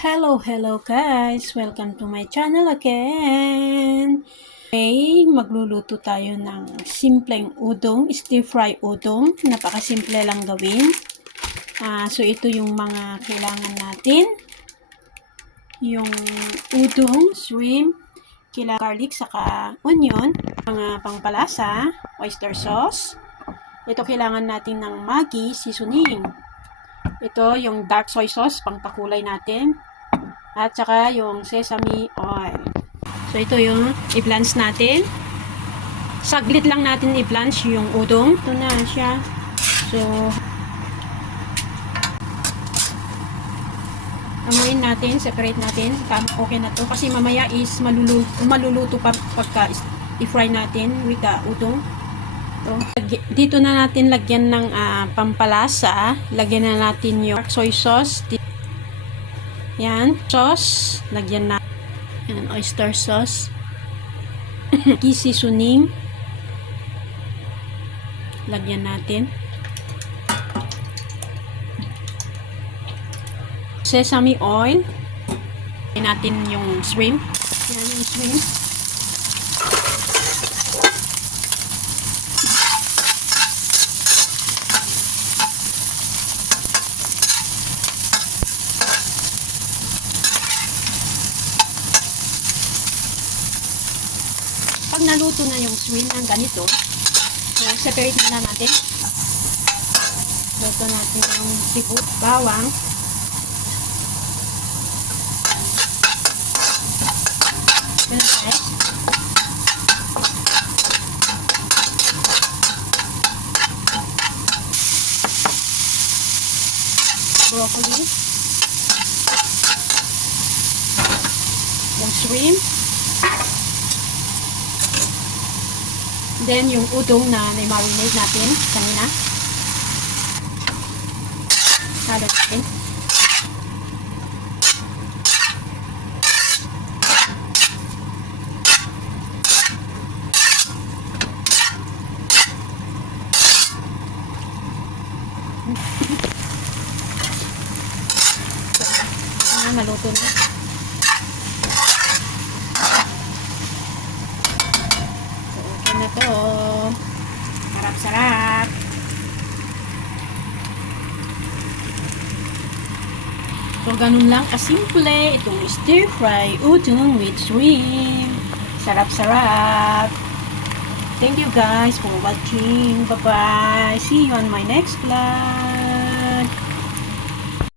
Hello guys! Welcome to my channel again! Today, magluluto tayo ng simpleng udong, stir-fry udong. Napakasimple lang gawin. So, ito yung mga kailangan natin. Yung udong, shrimp, garlic, saka onion, mga pangpalasa, oyster sauce. Ito kailangan natin ng Maggi seasoning. Ito yung dark soy sauce, pangpakulay natin. At saka yung sesame oil. So ito yung i-blanch natin. Saglit lang natin i-blanch yung udong. Ito na siya. So amuin natin, separate natin. Okay na to kasi mamaya is maluluto pa pagka i-fry natin with the udong. So, dito na natin lagyan ng pampalasa. Lagyan na natin yung soy sauce. Yan, sauce. Lagyan na. Yan, oyster sauce. Seasoning. Lagyan natin. Sesame oil. Lagyan natin yung shrimp. Yan yung shrimp. Pag naluto na yung shrimp ng ganito, so separate na natin. Luto natin yung siput, bawang. Yan guys. Broccoli. Yung shrimp. Then, yung udong na marinate natin kanina. Halo natin. So, naluto na. Na to. Sarap-sarap. So, ganun lang kasimple itong stir-fry udong with shrimp. Sarap-sarap. Thank you guys for watching. Bye-bye. See you on my next vlog.